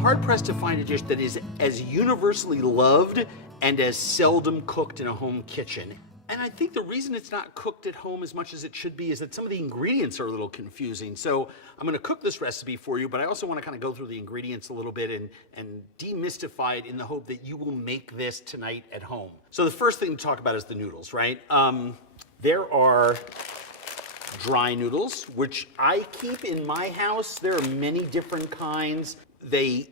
hard-pressed to find a dish that is as universally loved and as seldom cooked in a home kitchen. And I think the reason it's not cooked at home as much as it should be is that some of the ingredients are a little confusing. So I'm gonna cook this recipe for you, but I also wanna kind of go through the ingredients a little bit and demystify it in the hope that you will make this tonight at home. So the first thing to talk about is the noodles, right? There are dry noodles, which I keep in my house. There are many different kinds. They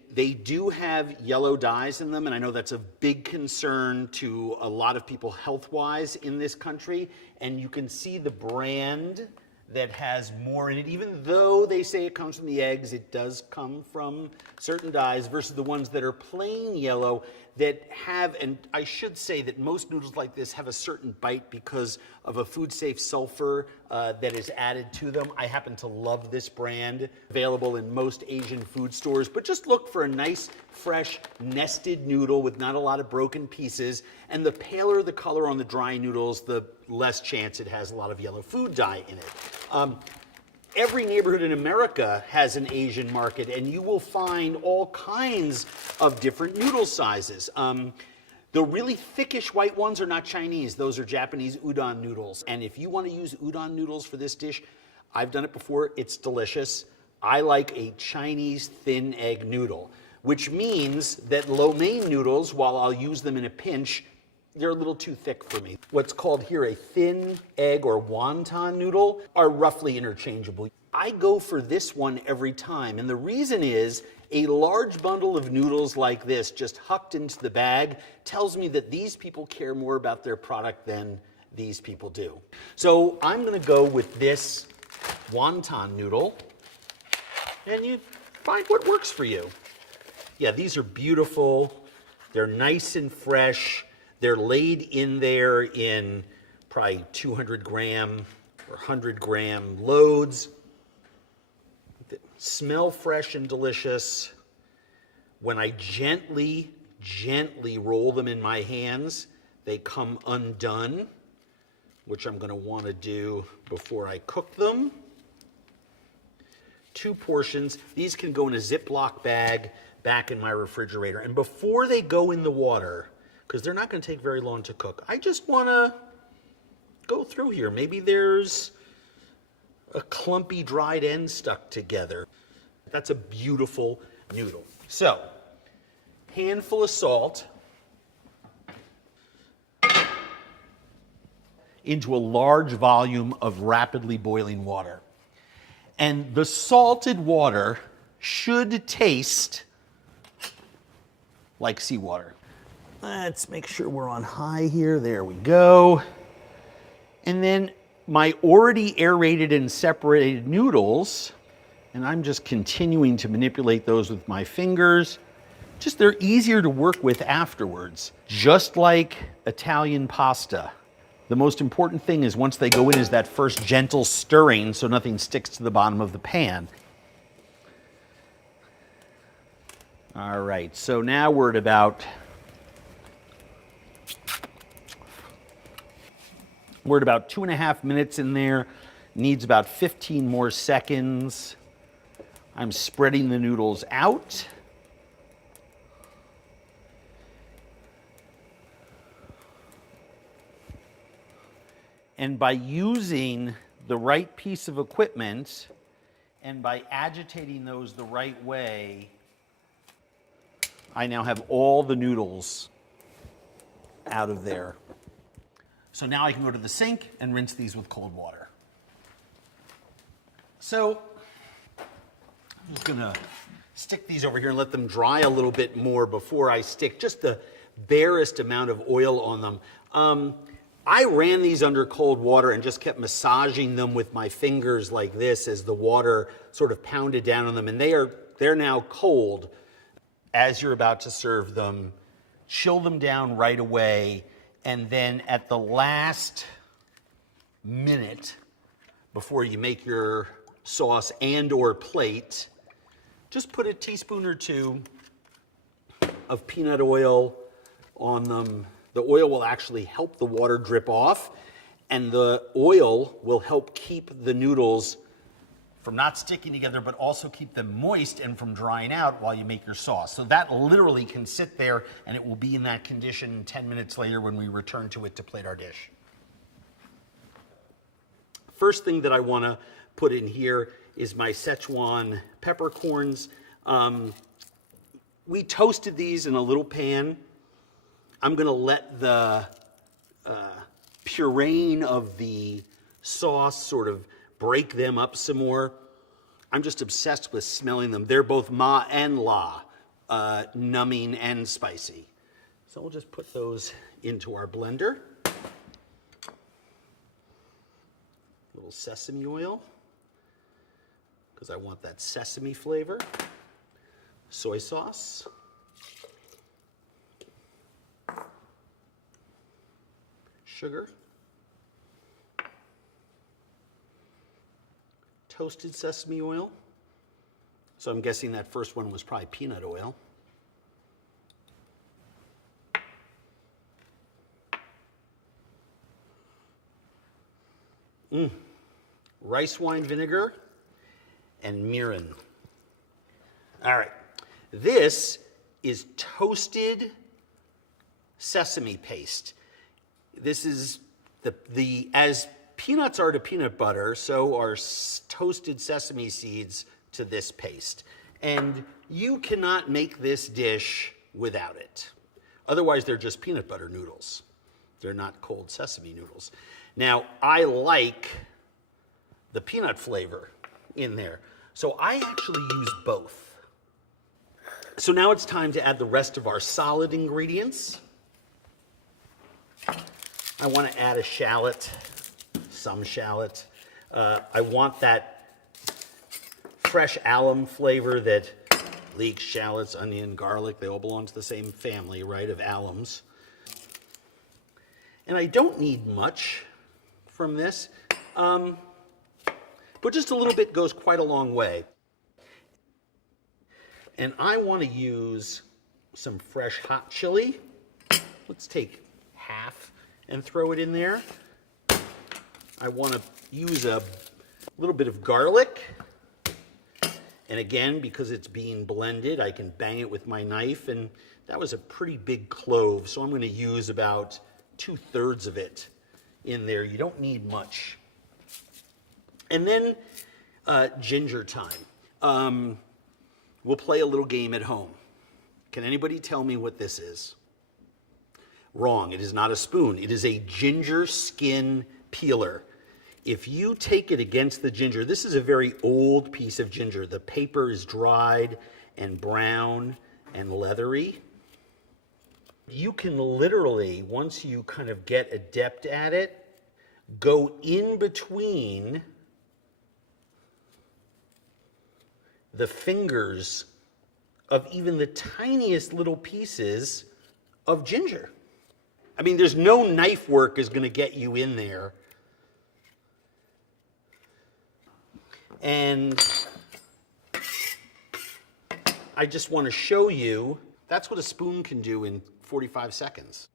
do have yellow dyes in them, and I know that's a big concern to a lot of people health-wise in this country. And you can see the brand that has more in it. Even though they say it comes from the eggs, it does come from certain dyes versus the ones that are plain yellow that have, and I should say that most noodles like this have a certain bite because of a food-safe sulfur that is added to them. I happen to love this brand, available in most Asian food stores, but just look for a nice, fresh, nested noodle with not a lot of broken pieces, and the paler the color on the dry noodles, the less chance it has a lot of yellow food dye in it. Every neighborhood in America has an Asian market, and you will find all kinds of different noodle sizes. The really thickish white ones are not Chinese. Those are Japanese udon noodles. And if you want to use udon noodles for this dish, I've done it before. It's delicious. I like a Chinese thin egg noodle, which means that lo mein noodles, while I'll use them in a pinch, they're a little too thick for me. What's called here a thin egg or wonton noodle are roughly interchangeable. I go for this one every time, and the reason is a large bundle of noodles like this just hucked into the bag tells me that these people care more about their product than these people do. So I'm gonna go with this wonton noodle, and you find what works for you. Yeah, these are beautiful. They're nice and fresh. They're laid in there in probably 200 gram or 100 gram loads. They smell fresh and delicious. When I gently roll them in my hands, they come undone, which I'm going to want to do before I cook them. 2 portions. These can go in a Ziploc bag back in my refrigerator. And before they go in the water, because they're not going to take very long to cook, I just want to go through here. Maybe there's a clumpy dried end stuck together. That's a beautiful noodle. So, handful of salt into a large volume of rapidly boiling water. And the salted water should taste like seawater. Let's make sure we're on high here. There we go. And then my already aerated and separated noodles, and I'm just continuing to manipulate those with my fingers. Just they're easier to work with afterwards, just like Italian pasta. The most important thing is once they go in is that first gentle stirring so nothing sticks to the bottom of the pan. All right, so now we're at about 2.5 minutes in there. Needs about 15 more seconds. I'm spreading the noodles out. And by using the right piece of equipment and by agitating those the right way, I now have all the noodles out of there. So now I can go to the sink and rinse these with cold water. So I'm just gonna stick these over here and let them dry a little bit more before I stick just the barest amount of oil on them. I ran these under cold water and just kept massaging them with my fingers like this as the water sort of pounded down on them, and they're now cold. As you're about to serve them, chill them down right away, and then at the last minute before you make your sauce and or plate, just put a teaspoon or 2 of peanut oil on them. The oil will actually help the water drip off, and the oil will help keep the noodles from not sticking together, but also keep them moist and from drying out while you make your sauce. So that literally can sit there and it will be in that condition 10 minutes later when we return to it to plate our dish. First thing that I want to put in here is my Sichuan peppercorns. We toasted these in a little pan. I'm going to let the pureeing of the sauce sort of break them up some more. I'm just obsessed with smelling them. They're both ma and la, numbing and spicy. So we'll just put those into our blender. A little sesame oil, because I want that sesame flavor. Soy sauce. Sugar. Toasted sesame oil. So I'm guessing that first one was probably peanut oil. Rice wine vinegar and mirin. All right. This is toasted sesame paste. This is as peanuts are to peanut butter, so are toasted sesame seeds to this paste. And you cannot make this dish without it. Otherwise, they're just peanut butter noodles. They're not cold sesame noodles. Now, I like the peanut flavor in there, so I actually use both. So now it's time to add the rest of our solid ingredients. I want to add a shallot, some shallot. I want that fresh alum flavor that leeks, shallots, onion, garlic, they all belong to the same family, right, of alums. And I don't need much from this, but just a little bit goes quite a long way. And I want to use some fresh hot chili. Let's take half and throw it in there. I want to use a little bit of garlic. And again, because it's being blended, I can bang it with my knife. And that was a pretty big clove, so I'm going to use about 2/3 of it in there. You don't need much. And then ginger time. We'll play a little game at home. Can anybody tell me what this is? Wrong, it is not a spoon. It is a ginger skin peeler. If you take it against the ginger, this is a very old piece of ginger. The paper is dried and brown and leathery. You can literally, once you kind of get adept at it, go in between the fingers of even the tiniest little pieces of ginger. I mean, there's no knife work is going to get you in there. And I just want to show you, that's what a spoon can do in 45 seconds.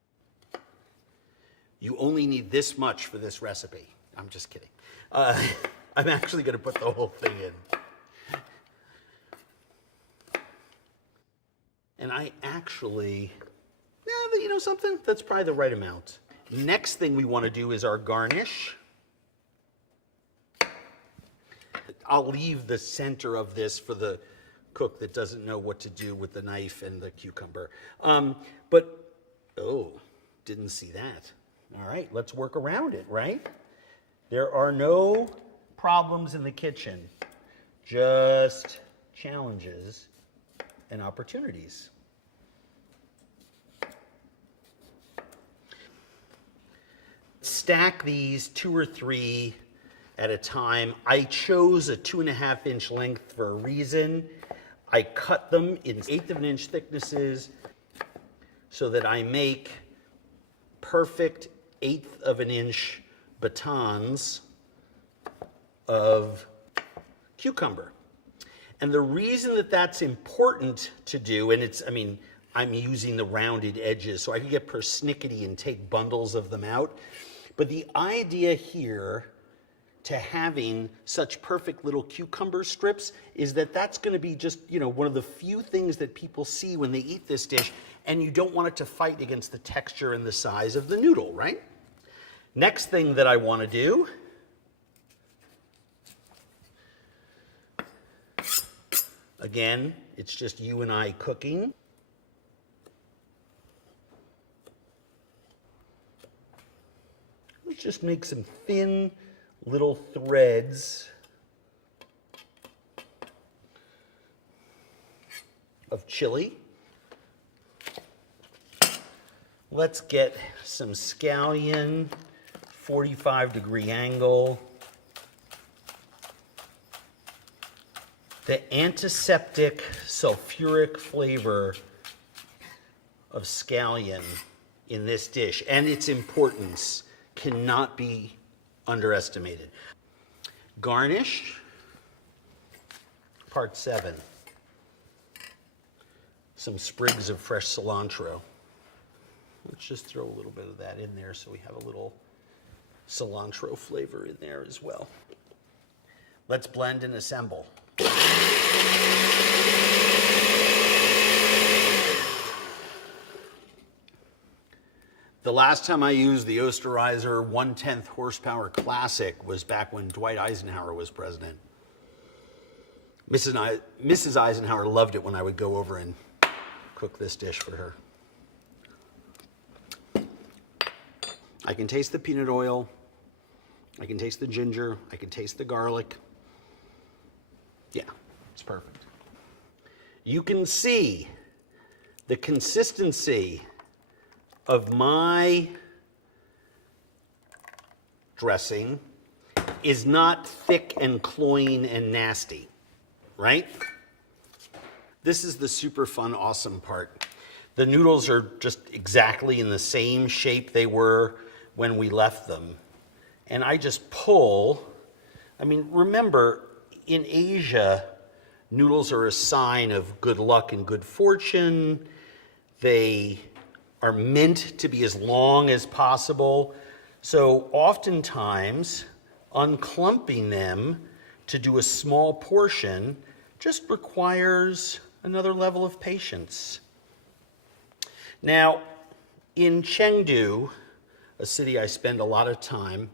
You only need this much for this recipe. I'm just kidding. I'm actually going to put the whole thing in. And I actually, you know something? That's probably the right amount. Next thing we want to do is our garnish. I'll leave the center of this for the cook that doesn't know what to do with the knife and the cucumber. Didn't see that. All right, let's work around it, right? There are no problems in the kitchen, just challenges and opportunities. Stack these 2 or 3 at a time. I chose a 2.5 inch length for a reason. I cut them in 1/8 of an inch thicknesses so that I make perfect 1/8 of an inch batons of cucumber. And the reason that that's important to do, and I'm using the rounded edges so I can get persnickety and take bundles of them out. But the idea here to having such perfect little cucumber strips is that that's going to be just, one of the few things that people see when they eat this dish, and you don't want it to fight against the texture and the size of the noodle, right? Next thing that I want to do again, it's just you and I cooking. Let's just make some thin little threads of chili. Let's get some scallion, 45-degree angle. The antiseptic sulfuric flavor of scallion in this dish and its importance cannot be underestimated. Garnish, part 7. Some sprigs of fresh cilantro. Let's just throw a little bit of that in there so we have a little cilantro flavor in there as well. Let's blend and assemble. The last time I used the Osterizer 1/10 horsepower classic was back when Dwight Eisenhower was president. Mrs. Eisenhower loved it when I would go over and cook this dish for her. I can taste the peanut oil, I can taste the ginger, I can taste the garlic. Yeah, it's perfect. You can see the consistency of my dressing is not thick and cloying and nasty, right? This is the super fun, awesome part. The noodles are just exactly in the same shape they were when we left them. And I just pull, remember, in Asia, noodles are a sign of good luck and good fortune. They are meant to be as long as possible. So oftentimes, unclumping them to do a small portion just requires another level of patience. Now, in Chengdu, a city I spend a lot of time,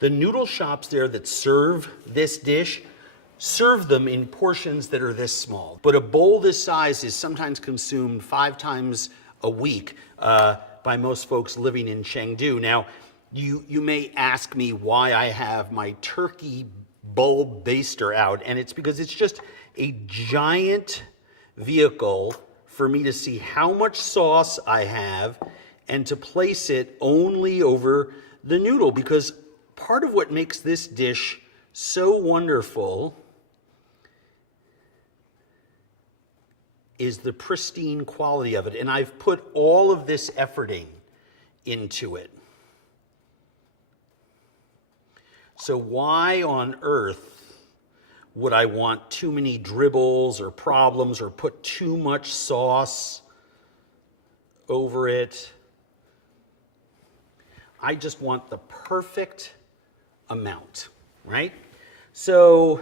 the noodle shops there that serve this dish serve them in portions that are this small. But a bowl this size is sometimes consumed 5 times a week by most folks living in Chengdu. Now, you may ask me why I have my turkey bulb baster out, and it's because it's just a giant vehicle for me to see how much sauce I have and to place it only over the noodle, because part of what makes this dish so wonderful is the pristine quality of it. And I've put all of this efforting into it. So why on earth would I want too many dribbles or problems or put too much sauce over it? I just want the perfect amount, right? So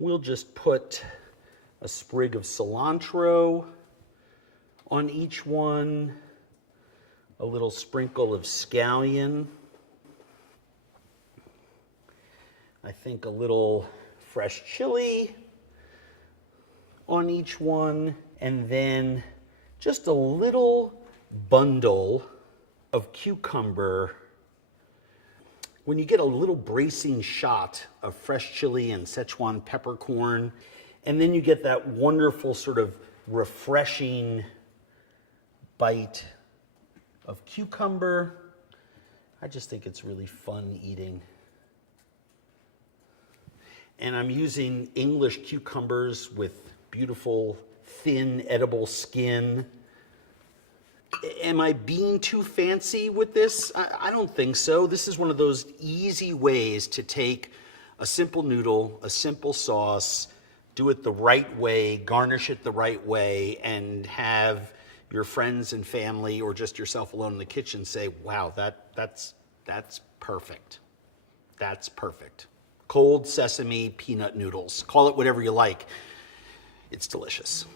we'll just put a sprig of cilantro on each one, a little sprinkle of scallion, I think a little fresh chili on each one, and then just a little bundle of cucumber. When you get a little bracing shot of fresh chili and Sichuan peppercorn, and then you get that wonderful sort of refreshing bite of cucumber, I just think it's really fun eating. And I'm using English cucumbers with beautiful, thin, edible skin. Am I being too fancy with this? I don't think so. This is one of those easy ways to take a simple noodle, a simple sauce, do it the right way, garnish it the right way, and have your friends and family or just yourself alone in the kitchen say, wow, that's perfect. That's perfect. Cold sesame peanut noodles. Call it whatever you like. It's delicious.